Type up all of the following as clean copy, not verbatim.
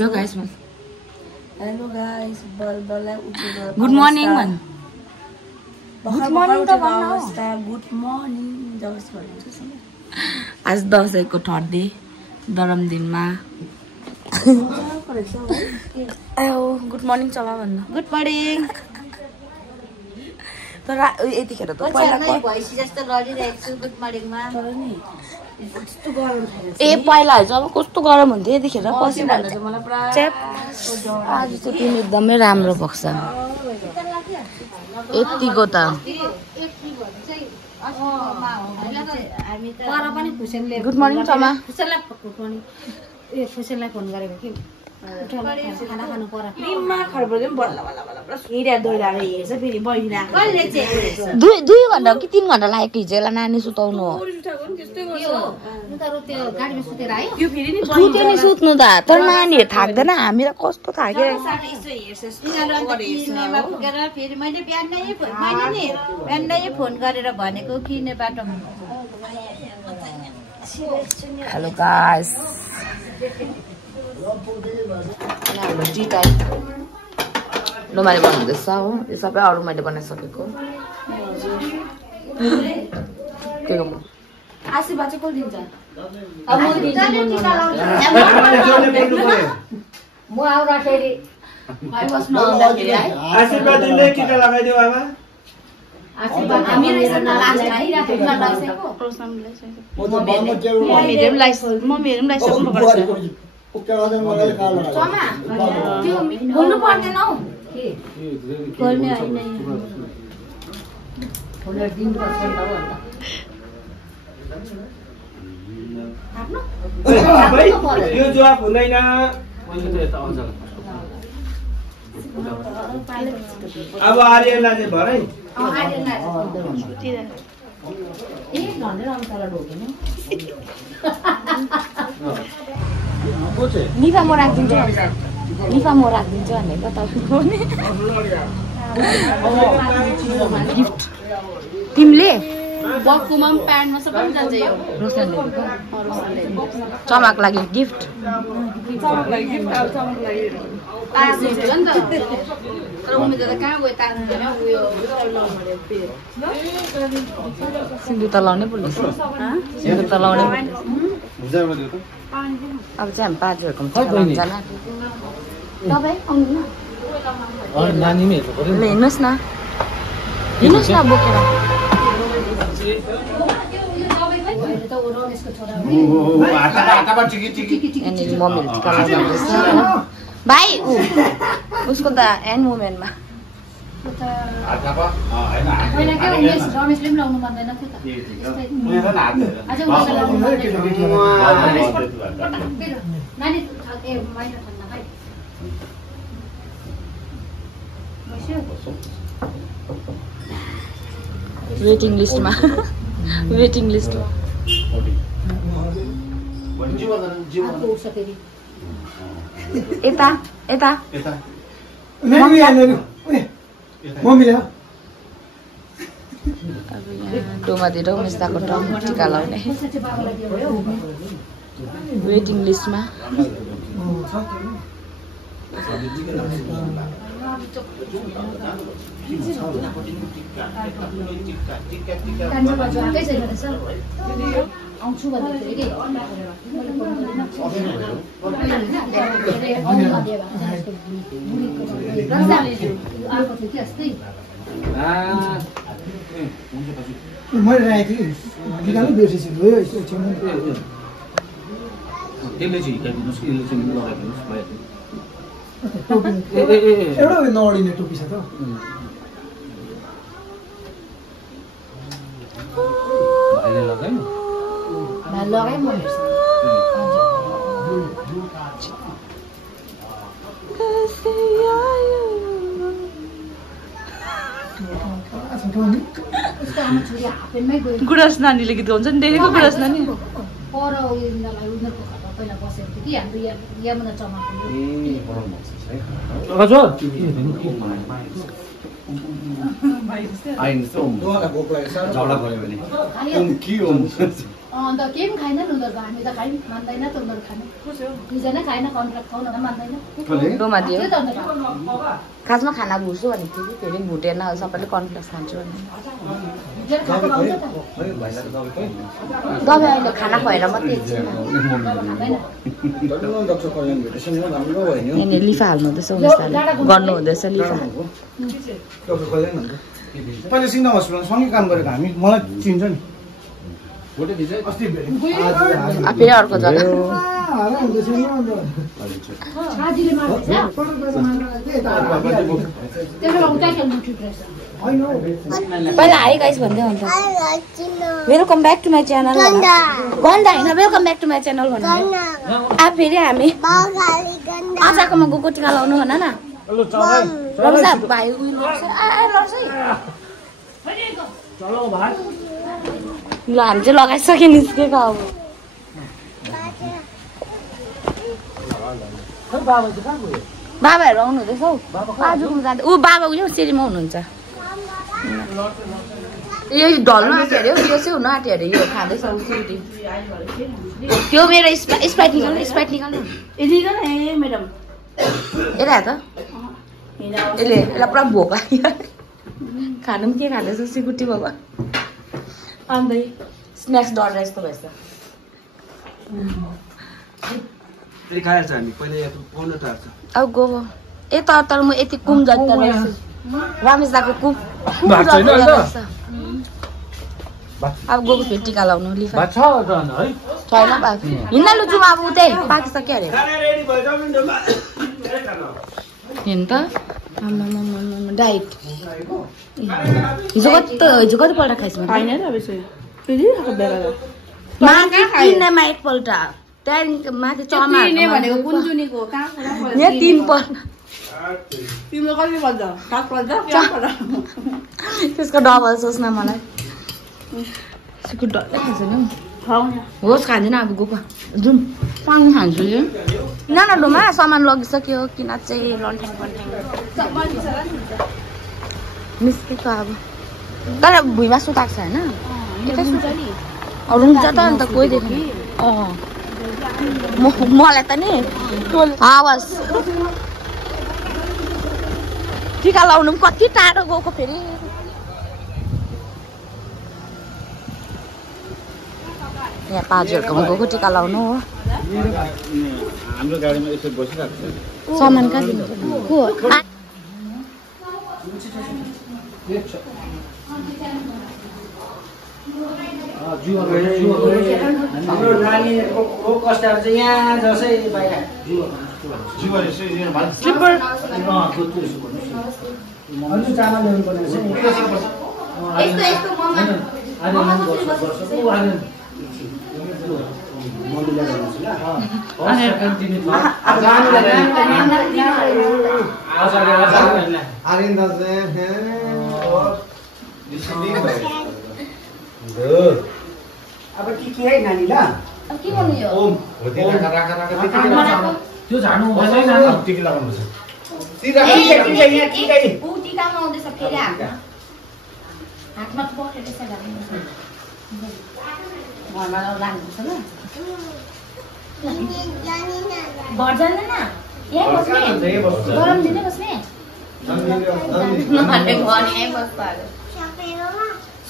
Hello guys बलबललाई उठेको good morning भन् good morning त भन्न गुड मर्निङ जबस भन्छु आज दशैंको थर्ड डे दरम दिनमा गुड मर्निङ चमा भन्नु गुड मर्निङ तर यतिखेर त पहिला भइसि जस्तो गरिरहेको छु गुड मर्निङमा ए पहिला जब कस्तो गरम हुन्थ्यो यतिखेर पछि भन्दा चाहिँ मलाई पुरा आज चाहिँ तिमी एकदमै राम्रो बक्छ यतिको त गुड मर्निङ चमा फुसेललाई फोन गरेको कि खाना खानु पर्यो निम्मा खरबले बल्ल बल्ल बल्ल पुरा हिँडेर दौडाएर हेर्छ फेरि बहिनी कहिले चाहिँ 2 घण्टा कि 3 घण्टा लाग्यो हिजोलाई नानी सुताउनु हो गाडीमा सुतेर आयो त्यो फेरि नि सुत्यो नि सुत्नु त तर नानीहरू थाक्दैन हामी त कस्तो थाक्यो फेरि मैले बिहानै फोन गरेर भनेको किने बाटोमा हेलो गाइस टी टाइम मैले बनाउँदैछ हो यो सबै अरू मैले बनाइसकेको आशीर्वाद चाहिँ कसले दिन्छ म आउँदाखेरि आशीर्वाद दिँदै टिका लगाइदियो आमा बोल्नु पर्दैन हौ यो जवाब हुँदैन अब आर्यनलाई चाहिँ भरै निफा म राखिदिन्छु भनेको तपाईँको गिफ्ट तिमीले बक्कुमा पनि प्यान्टमा सबै जान्छ यो रोशनले चमाको लागि गिफ्ट तर उमेर त कहाँ गयो तान्दैन उयो सिन्दुर त लाउनै पर्छ सिन्दुर त लाउनै पर्छ अब चाहिँ हामी पाँचहरूको जाना तपाईँ आउनु ल हिँड्नुहोस् न बोकेर यहाँनिर मम्मीहरू टिका लगाउँदैछ भाइ उसको त एन्ड मोमेन्टमा रमेशले पनि लाउनु पर्दैन वेटिङ लिस्टमा यता डोमातिर मिस्ताको टम टिका लाउने वेटिङ लिस्टमा आउँछु भन्दाखेरि मैले राखेको थिएँ निकाल्नु बिर्सेछु हो यसो छेउमा त्यसले चाहिँ हिँडाइदिनुहोस् कि यसले चाहिँ लगाइदिनुहोस् भइहाल्यो एउटा नअडिने टोपी छ त भाइले लगायो लगाएँ म हेर्छु गुराँस नानीले गीत गाउँछ नि देखेको गुराँस नानी पर उनीहरूलाई उनीहरूको घरमा पहिला बसेको थियो कि हाम्रो यमुना चमाको झगडा भयो भने अन्त केही पनि खाएन नि उनीहरूको हामी त खाइ मान्दैन त उनीहरू खाने दुईजना खाएन कन्ट्र्याक्ट खाउन मान्दैन डोमा दियो खासमा खाना भुट्छु भनेको थियो कि फेरि भुटेन सबैले कन्फ्लेक्स खान्छु भने दबाई अहिले खाना खुवाएर मात्रै यहाँनिर लिफा हाल्नु हुँदैछ गर्नु हुँदैछ लिफा पहिला सिङ्गा हस्पिटल सँगै काम गरेको हामी मलाई चिन्छ नि फेरि अर्को जग्गा पहिला हाई गाइस भन्दै हुन्छ welcome back to my channel गन्दा होइन welcome back to my channel भन्नु अब फेरि हामी आजकोमा गएको टिका लाउनु भन न रमसा भाइ उयो लड्छ ल हामी चाहिँ लगाइसक्यो निस्केको अब बाबाहरू आउनु हुँदैछ हौ आजको जाँदा ऊ बाबा उयो सिरीमा हुनुहुन्छ यो ढल्नु आँट्यो अरे हौ यो चाहिँ हुनु आँट्यो अरे यो खाँदैछ सिटी त्यो मेरो स्प्राइट निकाल्नु म्याडम यता त यसले यसलाई पुरा भोक लाग्यो खानु पनि के खाँदैछ सिकुटी बाबा अन्त स्न्याक्स डर यस्तो भएछ अब गो ए तर म यति कुम जति रमेश दाको कुम अब गएको फेरि टिका लाउनु लिफा छैन हिँड्न लु जाउँ अब उतै पाकिसक्यो अरे हेर्नु त डाइट हिजो कतिपल्ट खाइस् किन्नेमा एकपल्ट त्यहाँदेखि माथि चमा यहाँ 3 पल्ट त्यसको डबल सोच्न मलाई डल्लै खान्छ नि होस् खाँदैन अब गएको जाउँ पानी खान्छु यो न डोमा सामान लगिसक्यो किन चाहिँ लन्ठ्याङ निस्केको अब तर भुइँमा सुताएको छ होइन रुन्छ त अन्त कोही देखेन मलाई त नि हवस् टिका लाउनु पनि कति टाढो गएको फेरि यहाँ पाजुहरूकोमा गएको टिका लाउनु हो सामान कहाँ दिनुहुन्छ हाम्रो नानीहरूको कष्टहरू चाहिँ यहाँ जसै बाहिर चामल ल्याउनु पर्ने अब के है नानी ल के गर्नु यो त्यो झाड्नु हुँदैन टिकी लगाउनु पर्छ टिका ऊ टिकामा आउँदैछ फेरि हातमा पकेर त्यसै घरमा लानुपर्छ ल घर जाँदैन यहीँ बस्ने गरम दिनै बस्ने यहीँ बस्छ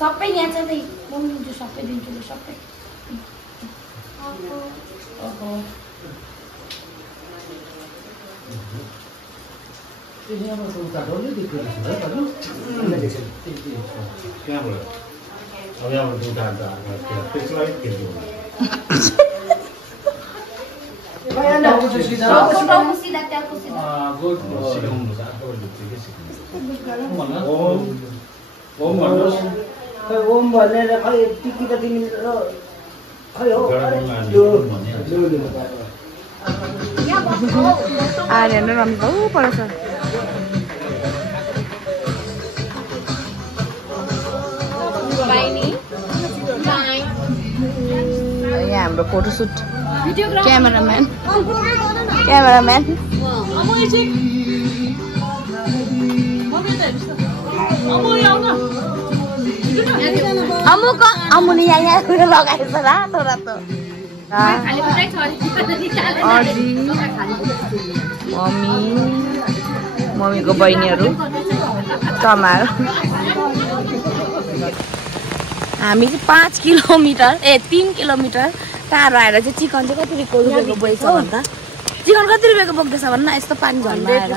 सबै यहाँ चाहिँ म दिन्छु सबै दिन्छु ल सबै ओम भनेर खै टिकी त तिमी खै हो आर्यन र रमेश बाबु पर छ यहाँ हाम्रो फोटोसुट क्यामेराम्यान अमुको अमुले यहाँ लगाएछ रातो रातो मम्मीको बहिनीहरू टमार हामी चाहिँ 5 किलोमिटर 3 किलोमिटर टाढो आएर चाहिँ चिकन चाहिँ कति रुपियाँको बोल्छ भन्दा चिकन कति रुपियाँको बोक्दैछ भन्दा यस्तो पानी झर्मा आएर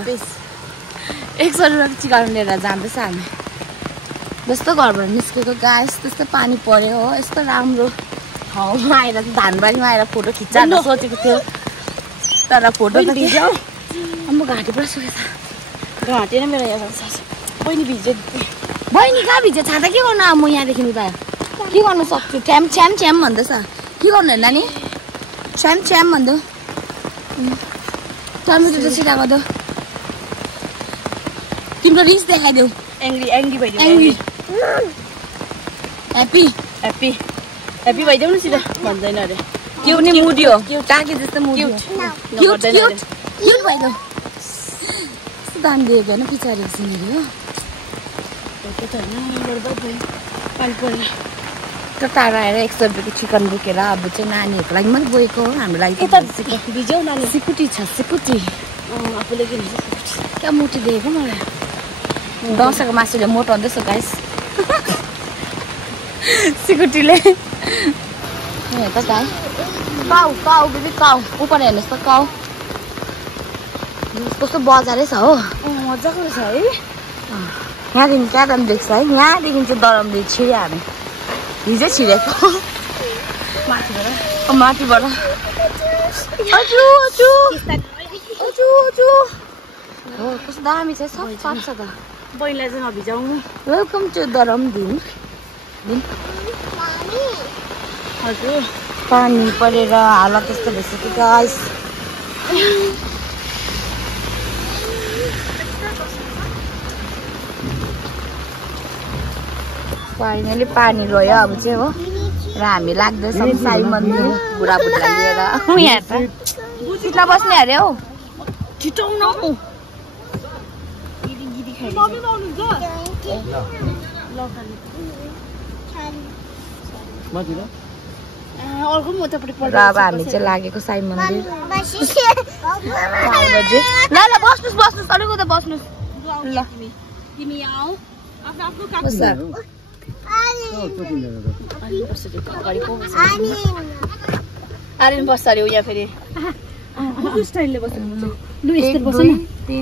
100 रुपियाँको चिकन लिएर जाँदैछ हामी जस्तो घरबाट निस्केको गाइस त्यस्तो पानी पर्यो हो यस्तो राम्रो ठाउँमा आएर धानबारीमा आएर फोटो खिच्न सोचेको थियो तर फोटो त खिच्यो म घाँटी पुरा सुकेछ घाँटी नै मेरो यहाँ बहिनी भिज्यो बहिनी कहाँ भिज्यो छाता के गर्नु अब म यहाँदेखि उता के गर्नु सक्छु च्याम च्याम च्याम भन्दैछ के गर्नु हेर्दा नि च्याम च्याम भन्दै टमेटो त सिधा गर्दो तिम्रो रिस देखाइदेऊ एङ्ग्री भइदियो ह्याप्पी भइदेऊ न सिधा भन्दैन अरे त्यो पनि मुडी हो टाके जस्तो मुडी हो क्युट भइदेऊ कस्तो दाम दिएको होइन पछाडि सिनेरी हो त्यो टाढा आएर 100 रुपियाँको चिकन बोकेर अब चाहिँ नानीहरूको लागि मात्रै बोकेको हो हाम्रो लागि भिज्यौ नानी सिकुटी छ सिकुटी आफूले के क्या मोटी दिएको मलाई दसैँको मासुले मोटाउँदैछ गाइस सिकुटीले हेर त गाई काउ बेबी काउ उपर हेर्नुहोस् त काउ कस्तो बजारै छ हो मजाको रहेछ है यहाँदेखि क्या दाम देख्छ है यहाँदेखि चाहिँ दरमले छिर्यो हामी हिजै छिरेको माथिबाट हो कस्तो दामी छ सब साफ छ त बहिनीलाई चाहिँ नभिजाउनु वेलकम टु दरम दिन हजुर पानी परेर हालत त्यस्तो भइसक्यो गाइस फाइनली पानी गयो अब चाहिँ हो र हामी लाग्दैछौँ साई मन्दिर बुढाबुढीलाई लिएर यहाँ त सिटमा बस्ने अरे हौ छिटो न अर्को म उतापट्टि र अब हामी चाहिँ लागेको साई मन्दिर 5 बजे ल बस्नुहोस् अलिक उता बस्नुहोस् ल तिमी आऊ आर्यन बस्छ अरे यहाँ फेरि स्टाइलले बस्छ 1 2 3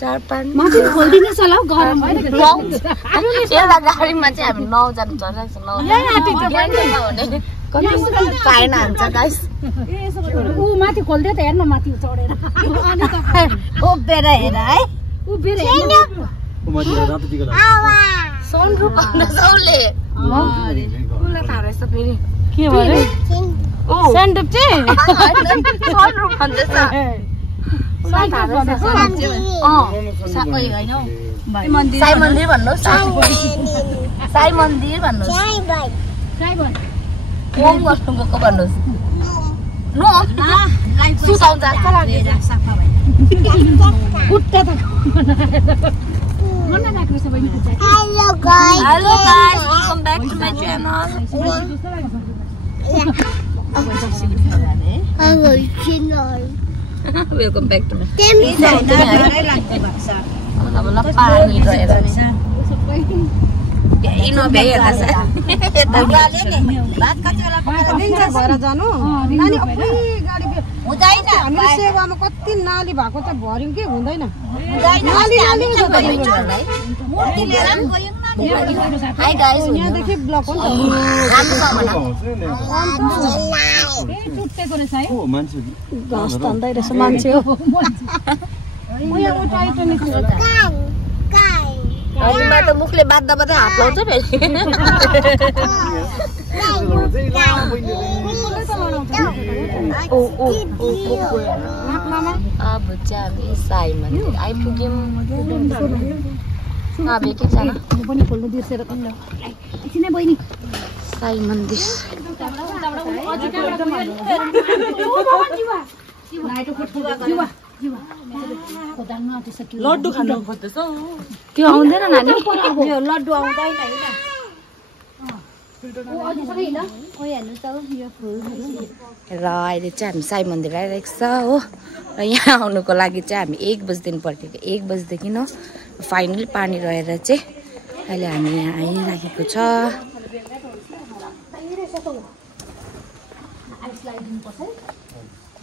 4 5 माथि खोल्दिनुहोस् होला हौ गरम एउटा गाडीमा चाहिँ हामी 9 जना चढिरहेको छ 9 पाएन हान्छ गाइस ऊ माथि खोल्दै त हेर्न माथि चढेर उभिएर हेर है उभिएर हेर्न सनरुफ भन्दैछ उसले उसलाई थाहा रहेछ फेरि के भरे सनरुफ चाहिँ सनरुफ भन्दैछ उसलाई थाहा रहेछ साई मन्दिर भन्नुहोस् साई मन्दिर भन्नुहोस् ओम गर्नु गएको भन्नुहोस् नो सुसाउँछ जस्तो लाग्यो खुट्टा त Hello guys, welcome back to my channel. Welcome back to my सेवामा कति नाली भएको चाहिँ भर्यौं के हुँदैन Hi guys, यहाँदेखि ब्लक हो घाँस तान्दै रहेछ मान्छे हो हजुरमा त मुखले बाध्दा बाध्दै हात लाउँछ फेरि अब चाहिँ हामी साई मन्दिर आइपुग्यौँ अब एकैजना पनि खोल्नु बिर्सेर एकछिन बहिनी साई मन्दिर लड्डु खानु खोज्दैछ त्यो आउँदैन नानी लड्डु आउँदैन हैन र अहिले चाहिँ हामी साई मन्दिर आइरहेको छ हो र यहाँ आउनुको लागि चाहिँ हामी 1 बजीदेखि पर्खेको 1 बजीदेखि न फाइनली पानी रहेर चाहिँ अहिले हामी यहाँ आइराखेको छ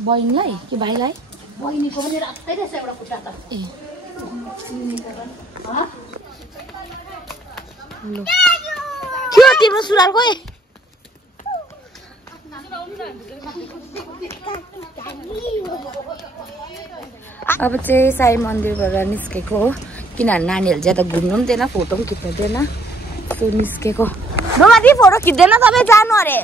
बहिनीलाई कि भाइलाई बहिनीको पनि राख्दै रहेछ एउटा खुट्टा त ए के हो तिम्रो सुरुवाल खोइ अब चाहिँ साई मन्दिरबाट निस्केको हो किनभने नानीहरू ज्यादा घुम्नु पनि दिएन फोटो पनि खिच्नु दिएन सो निस्केको नमाथि फोटो खिच्दैन तपाईँ जानु अरे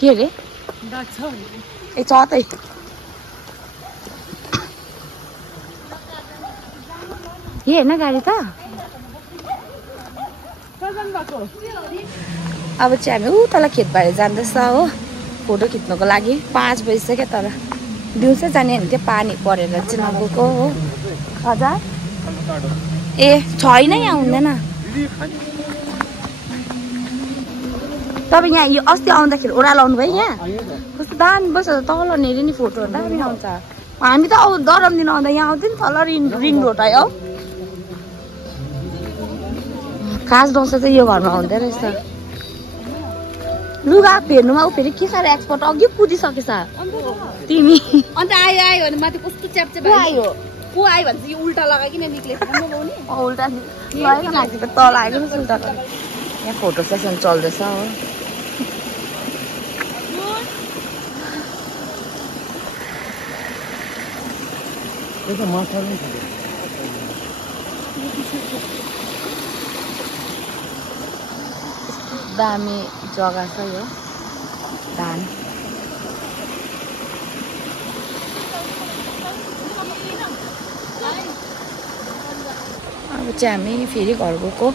के अरे ए छ त ए होइन गाडी त अब चाहिँ हामी तल खेतबारी जाँदैछ हो फोटो खिच्नुको लागि 5 बजिसक्यो तर दिउँसो जाने भने त्यो पानी परेर चाहिँ नगएको हो हजुर ए छैन यहाँ हुँदैन तपाईँ यहाँ यो अस्ति आउँदाखेरि ओह्रालो आउनु भयो यहाँ कस्तो दामी बस्छ तल हेऱ्यो नि फोटोहरू दामी आउँछ हामी त दरम दिन आउँदा यहाँ आउँथ्यो नि तल रिङ रोड है हो खास दौसा चाहिँ यो घरमा हुँदो रहेछ लुगा फेर्नुमा ऊ फेरि के साह्रो एक्सपर्ट अघि कुदिसकेछ तिमी अन्त आयो आयो भने माथि कस्तो च्याप्चे आयो को आयो भने चाहिँ यो उल्टा लगाइकिन निक्लेछ उल्टा लगेको माथि त तल आएको नि उल्टा यहाँ फोटो सेसन चल्दैछ हो दामी जग्गा छ यो धान अब चाहिँ हामी फेरि घर गएको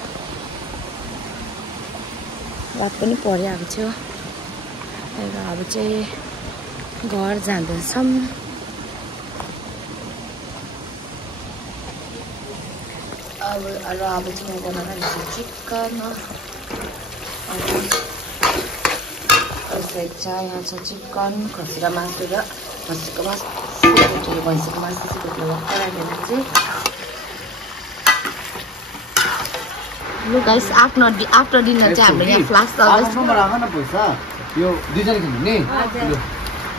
रात पनि परिआएको थियो र अब चाहिँ घर जाँदैछौँ अब चाहिँ म बनाउँदा चिकन यहाँ छ चिकन खसीको मासु र खसीको मासु भैँसीको मासु चाहिँ राखेर चाहिँ लु गाइस आफ्टर डिनर चाहिँ हाम्रो यहाँ फ्लास चल्दैछ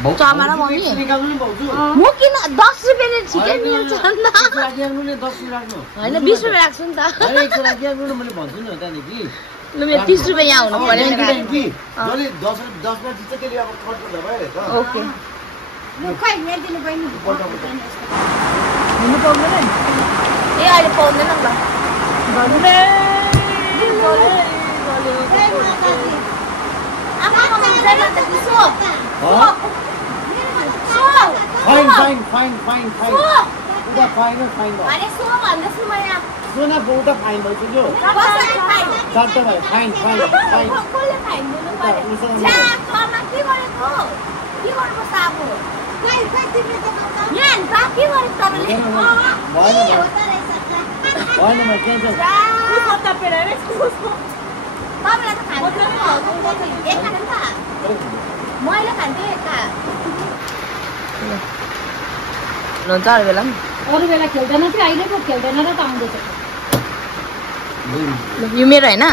चमा र मम्मी म किन 10 रुपियाँले छिटै मिल्छ नि त होइन 20 रुपियाँ राख्छु नि त लु मेरो 30 रुपियाँ यहाँ हुनु पर्यो ओके ए अहिले पाउँदैन ल अरू बेला खेल्दैन थियो अहिले पो खेल्दैन र त आउँदैछ यो मेरो होइन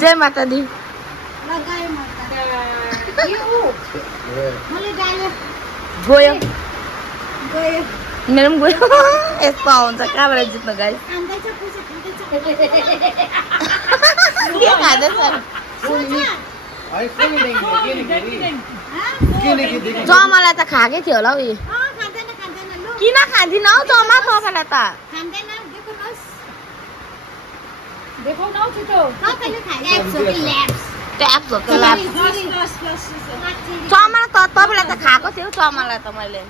जय माता दी गयो मेरो पनि गयो यस्तो आउँछ कहाँबाट जित्नु गाइस के खाँदैछ चमालाई त खाएकै थियो होला हौ किन खाँदिन हौ चमा तपाईँलाई त चमालाई त तपाईँलाई त खाएको थियो चमालाई त मैले